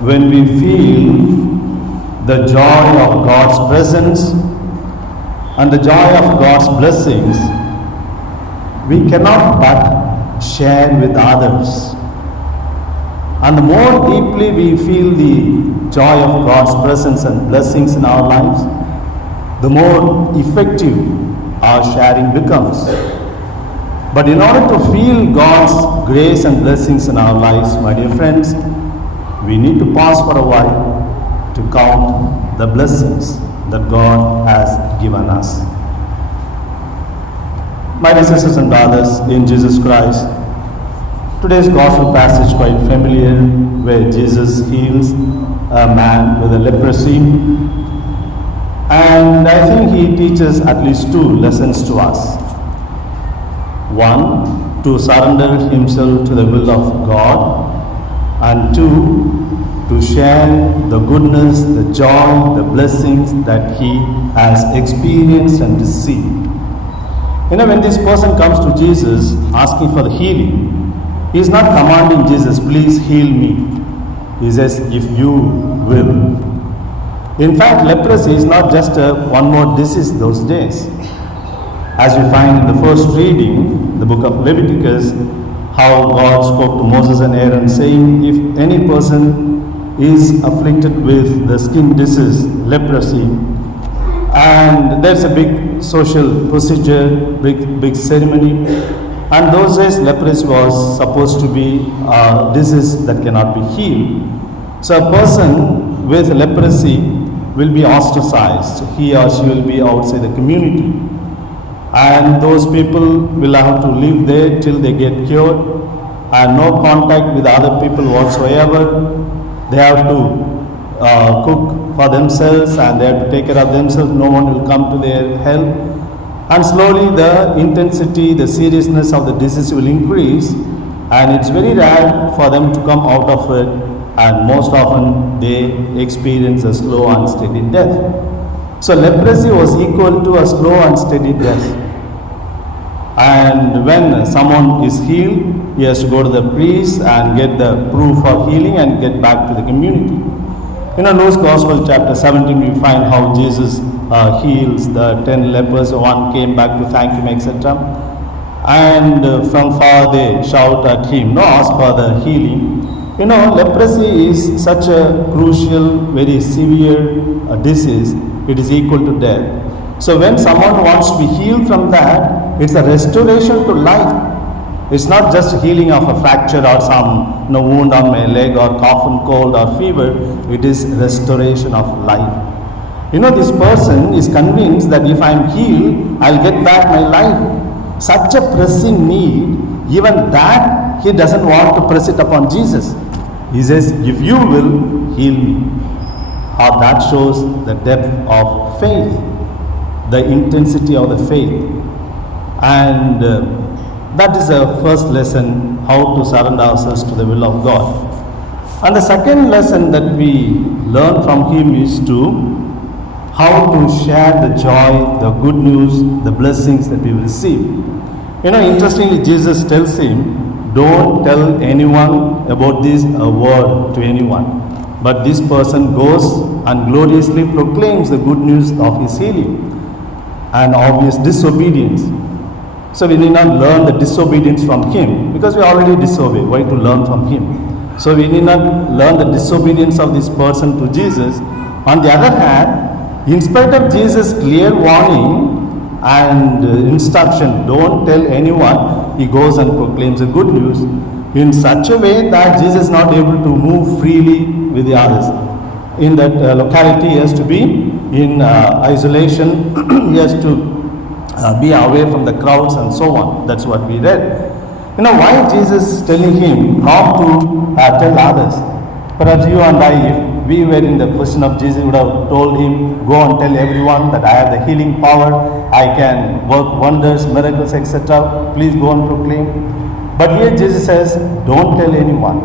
when we feel the joy of God's presence and the joy of God's blessings, we cannot but share with others. And the more deeply we feel the joy of God's presence and blessings in our lives, the more effective our sharing becomes. But in order to feel God's grace and blessings in our lives, my dear friends, we need to pause for a while to count the blessings that God has given us. My dear sisters and brothers in Jesus Christ, today's gospel passage quite familiar, where Jesus heals a man with a leprosy, and I think he teaches at least two lessons to us. One, to surrender himself to the will of God, and two, to share the goodness, the joy, the blessings that he has experienced and received. When this person comes to Jesus asking for the healing, he is not commanding Jesus, please heal me. He says, if you will. In fact, leprosy is not just one more disease those days. As we find in the first reading, the book of Leviticus, how God spoke to Moses and Aaron, saying, if any person is afflicted with the skin disease, leprosy, and there's a big social procedure, big ceremony, and those days leprosy was supposed to be a disease that cannot be healed. So a person with leprosy will be ostracized. He or she will be outside the community. And those people will have to live there till they get cured, and no contact with other people whatsoever. They have to cook for themselves, and they have to take care of themselves. No one will come to their help. And slowly the intensity, the seriousness of the disease will increase, and it's very rare for them to come out of it, and most often they experience a slow and steady death. So leprosy was equal to a slow and steady death. And when someone is healed, he has to go to the priest and get the proof of healing and get back to the community. In Luke's Gospel, chapter 17, we find how Jesus heals the 10 lepers. One came back to thank him, etc. And from far they shout at him, ask for the healing. Leprosy is such a crucial, very severe disease. It is equal to death. So when someone wants to be healed from that, it's a restoration to life. It's not just healing of a fracture or some wound on my leg or cough and cold or fever. It is restoration of life. This person is convinced that if I'm healed, I'll get back my life. Such a pressing need, even that he doesn't want to press it upon Jesus. He says, if you will, heal me. That shows the depth of faith, the intensity of the faith. And that is the first lesson, how to surrender ourselves to the will of God. And the second lesson that we learn from him is how to share the joy, the good news, the blessings that we receive. Interestingly, Jesus tells him, don't tell anyone about this word to anyone. But this person goes and gloriously proclaims the good news of his healing and obvious disobedience. So we need not learn the disobedience from him, because we already disobey. Why to learn from him? So we need not learn the disobedience of this person to Jesus. On the other hand, in spite of Jesus' clear warning and instruction, don't tell anyone, he goes and proclaims the good news in such a way that Jesus is not able to move freely with the others. In that locality, he has to be in isolation. He has to be away from the crowds and so on. That's what we read. Why Jesus is telling him not to tell others? Perhaps you and I, if we were in the position of Jesus, would have told him, go and tell everyone that I have the healing power, I can work wonders, miracles, etc. Please go and proclaim. But here Jesus says, don't tell anyone.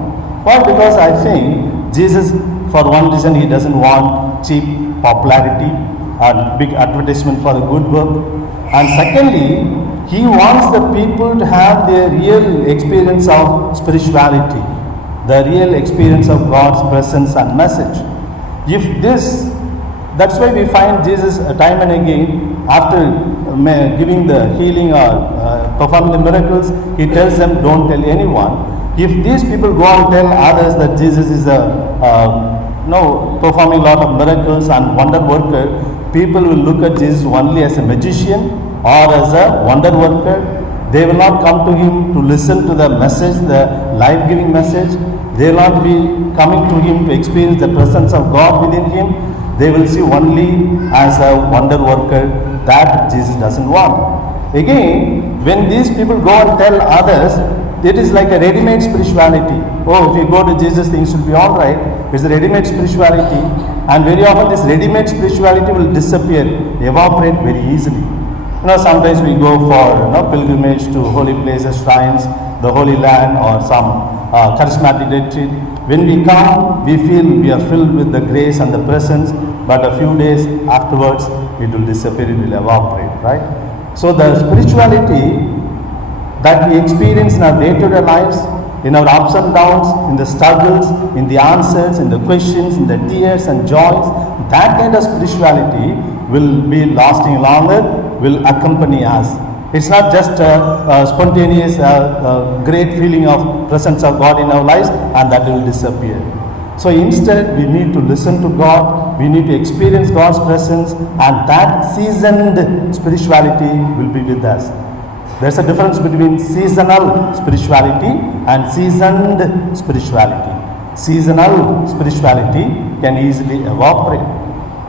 Why? Because I think Jesus, for one reason, he doesn't want cheap popularity and big advertisement for a good work. And secondly, he wants the people to have their real experience of spirituality, the real experience of God's presence and message. If this, that's why we find Jesus time and again, after giving the healing or performing the miracles, he tells them, don't tell anyone. If these people go and tell others that Jesus is performing a lot of miracles and wonder worker, people will look at Jesus only as a magician or as a wonder worker. They will not come to him to listen to the message, the life-giving message. They will not be coming to him to experience the presence of God within him. They will see only as a wonder worker. That Jesus doesn't want. Again, when these people go and tell others, it is like a ready-made spirituality. Oh, if you go to Jesus, things will be all right. It's a ready-made spirituality, and very often this ready-made spirituality will disappear, evaporate very easily. Sometimes we go for pilgrimage to holy places, shrines, the Holy Land, or some charismatic retreat. When we come, we feel we are filled with the grace and the presence, but a few days afterwards, it will disappear, it will evaporate, right? So the spirituality that we experience in our day-to-day lives, in our ups and downs, in the struggles, in the answers, in the questions, in the tears and joys, that kind of spirituality will be lasting longer, will accompany us. It's not just a spontaneous, great feeling of presence of God in our lives and that will disappear. So instead, we need to listen to God, we need to experience God's presence, and that seasoned spirituality will be with us. There's a difference between seasonal spirituality and seasoned spirituality. Seasonal spirituality can easily evaporate.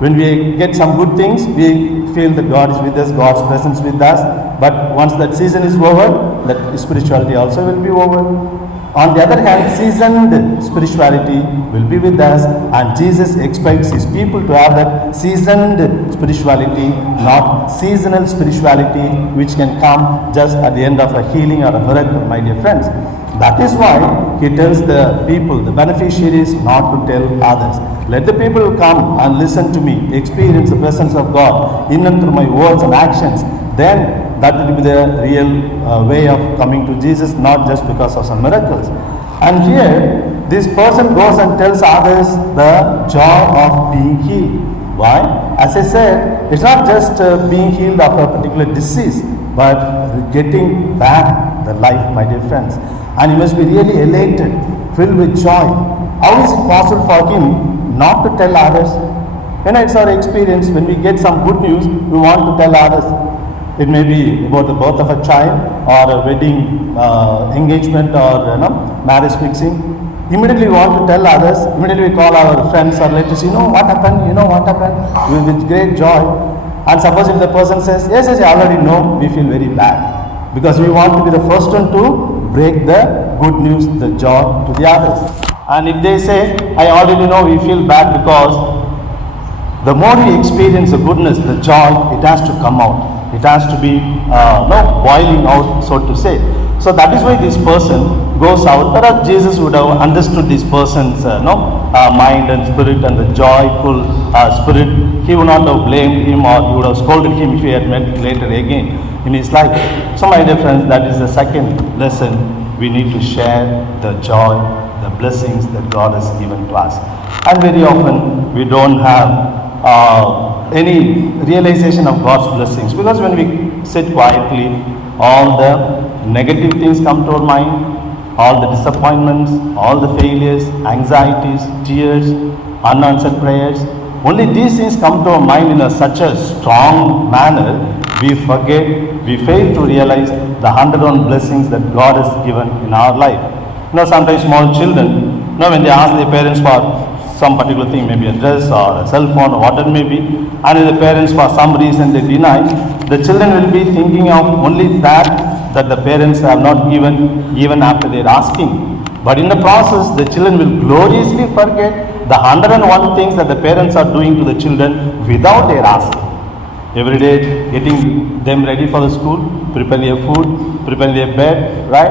When we get some good things, we feel that God is with us, God's presence with us. But once that season is over, that spirituality also will be over. On the other hand, seasoned spirituality will be with us, and Jesus expects his people to have that seasoned spirituality, not seasonal spirituality, which can come just at the end of a healing or a miracle, my dear friends. That is why he tells the people, the beneficiaries, not to tell others. Let the people come and listen to me, experience the presence of God in and through my words and actions. Then that will be the real way of coming to Jesus, not just because of some miracles. And here, this person goes and tells others the joy of being healed. Why? As I said, it's not just being healed of a particular disease, but getting back the life, my dear friends. And he must be really elated, filled with joy. How is it possible for him not to tell others? It's our experience. When we get some good news, we want to tell others. It may be about the birth of a child or a wedding engagement or marriage fixing. Immediately we want to tell others. Immediately we call our friends or relatives. What happened? What happened? With great joy. And suppose if the person says, yes, I already know, we feel very bad. Because we want to be the first one to break the good news, the joy to the others. And if they say, I already know, we feel bad, because the more we experience the goodness, the joy, it has to come out. It has to be boiling out, so to say. So that is why this person goes out. Perhaps Jesus would have understood this person's mind and spirit and the joyful spirit. He would not have blamed him, or he would have scolded him if he had met later again in his life. So my dear friends, that is the second lesson. We need to share the joy, the blessings that God has given to us. And very often we don't have any realization of God's blessings, because when we sit quietly, all the negative things come to our mind, all the disappointments, all the failures, anxieties, tears, unanswered prayers, only these things come to our mind in such a strong manner, we forget, we fail to realize the 101 blessings that God has given in our life. Sometimes small children, when they ask their parents for some particular thing, maybe a dress or a cell phone or whatever it may be, and if the parents for some reason they deny, the children will be thinking of only that the parents have not given, even after they are asking. But in the process, the children will gloriously forget the 101 things that the parents are doing to the children without their asking. Every day, getting them ready for the school, preparing their food, preparing their bed, right?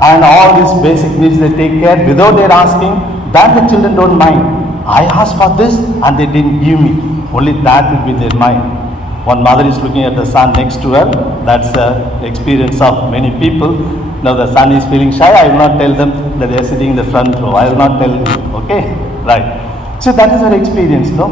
And all these basic needs they take care without their asking. That the children don't mind. I asked for this and they didn't give me. Only that will be their mind. One mother is looking at the son next to her. That's the experience of many people. Now the son is feeling shy. I will not tell them that they are sitting in the front row. I will not tell you. Okay? Right. So that is our experience, no?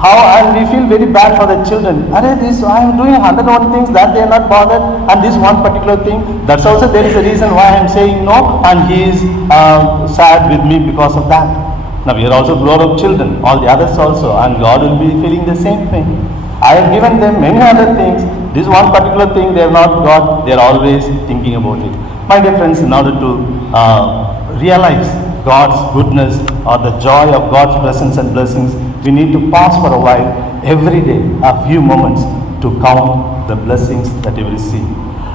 How, and we feel very bad for the children. I am doing 101 things that they are not bothered, and this one particular thing, that's also there is a reason why I am saying no, and he is sad with me because of that. Now we are also grown up children, all the others also, and God will be feeling the same thing. I have given them many other things. This one particular thing they have not got, they are always thinking about it. My dear friends, in order to realize God's goodness or the joy of God's presence and blessings, we need to pause for a while every day, a few moments, to count the blessings that you will receive.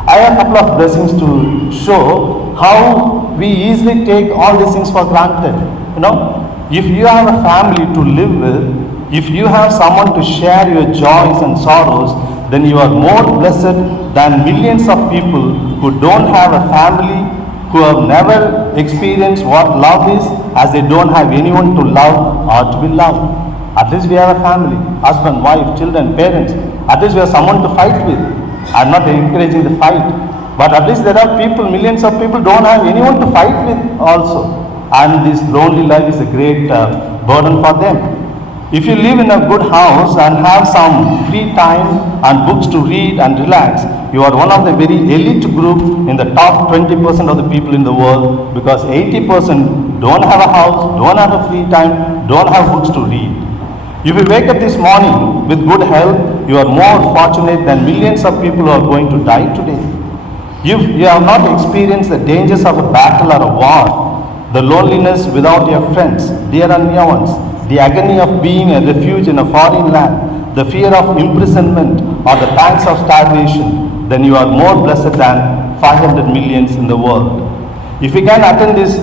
I have a couple of blessings to show how we easily take all these things for granted. You know, if you have a family to live with, if you have someone to share your joys and sorrows, then you are more blessed than millions of people who don't have a family, who have never experienced what love is, as they don't have anyone to love or to be loved. At least we have a family, husband, wife, children, parents. At least we have someone to fight with. I'm not encouraging the fight, but at least there are people, millions of people don't have anyone to fight with also. And this lonely life is a great burden for them. If you live in a good house and have some free time and books to read and relax, you are one of the very elite group in the top 20% of the people in the world, because 80% don't have a house, don't have a free time, don't have books to read. If you wake up this morning with good health, you are more fortunate than millions of people who are going to die today. If you have not experienced the dangers of a battle or a war, the loneliness without your friends, dear and near ones, the agony of being a refuge in a foreign land, the fear of imprisonment or the pangs of starvation, then you are more blessed than 500 millions in the world. If you can attend this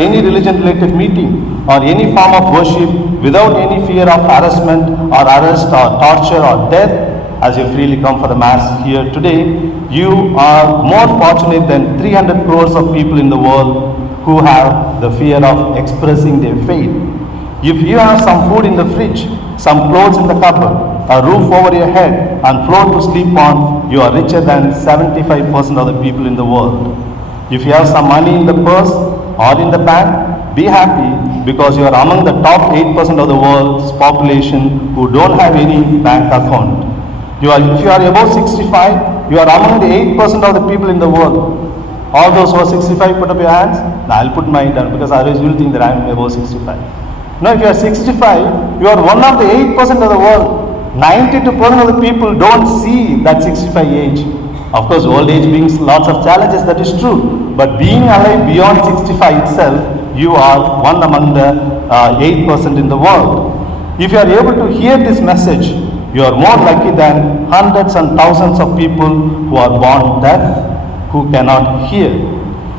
any religion related meeting or any form of worship without any fear of harassment or arrest or torture or death, as you freely come for the mass here today, you are more fortunate than 300 crores of people in the world who have the fear of expressing their faith. If you have some food in the fridge, some clothes in the cupboard, a roof over your head and floor to sleep on, you are richer than 75% of the people in the world. If you have some money in the purse or in the bank, be happy, because you are among the top 8% of the world's population who don't have any bank account. If you are above 65, you are among the 8% of the people in the world. All those who are 65, put up your hands. Now I'll put mine down, because otherwise you will think that I am above 65. Now if you are 65, you are one of the 8% of the world. 92% of the people don't see that 65 age. Of course, old age brings lots of challenges, that is true. But being alive beyond 65 itself, you are one among the 8% in the world. If you are able to hear this message, you are more lucky than hundreds and thousands of people who are born deaf, who cannot hear.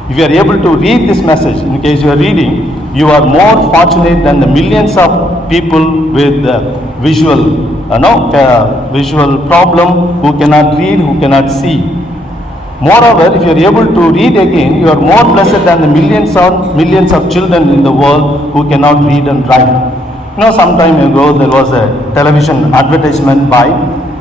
If you are able to read this message, in case you are reading, you are more fortunate than the millions of people with visual problem, who cannot read, who cannot see. Moreover, if you are able to read again, you are more blessed than the millions of children in the world who cannot read and write. Some time ago there was a television advertisement by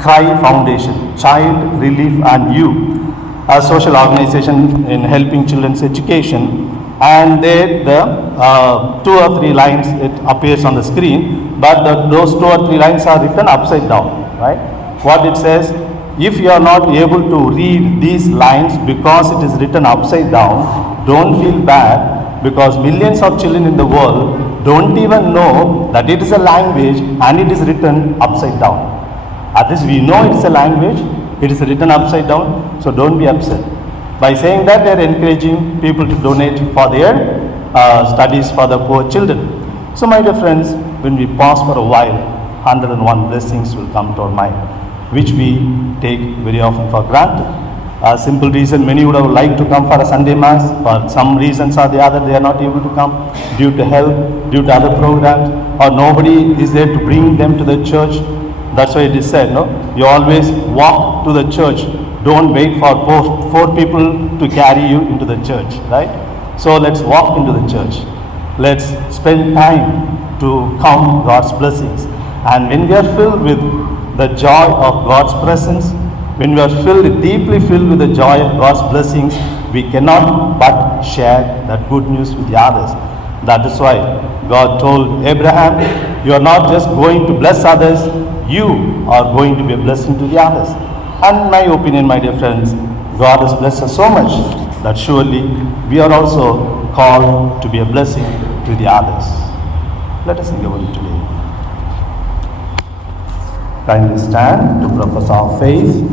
CRY Foundation, Child Relief and Youth, a social organization in helping children's education. And there the 2 or 3 lines, it appears on the screen, but those 2 or 3 lines are written upside down, right? What it says: if you are not able to read these lines because it is written upside down, don't feel bad, because millions of children in the world don't even know that it is a language and it is written upside down. At least we know it is a language, it is written upside down, so don't be upset. By saying that, they are encouraging people to donate for their studies for the poor children. So my dear friends, when we pause for a while, 101 blessings will come to our mind, which we take very often for granted. A simple reason, many would have liked to come for a Sunday Mass. For some reasons or the other, they are not able to come due to health, due to other programs, or nobody is there to bring them to the church. That's why it is said, no? You always walk to the church. Don't wait for 4 people to carry you into the church, right? So let's walk into the church. Let's spend time to count God's blessings. And when we are filled with the joy of God's presence, when we are deeply filled with the joy of God's blessings, we cannot but share that good news with the others. That is why God told Abraham, you are not just going to bless others, you are going to be a blessing to the others. And in my opinion, my dear friends, God has blessed us so much that surely we are also called to be a blessing to the others. Let us think about it today. Kindly stand to profess our faith.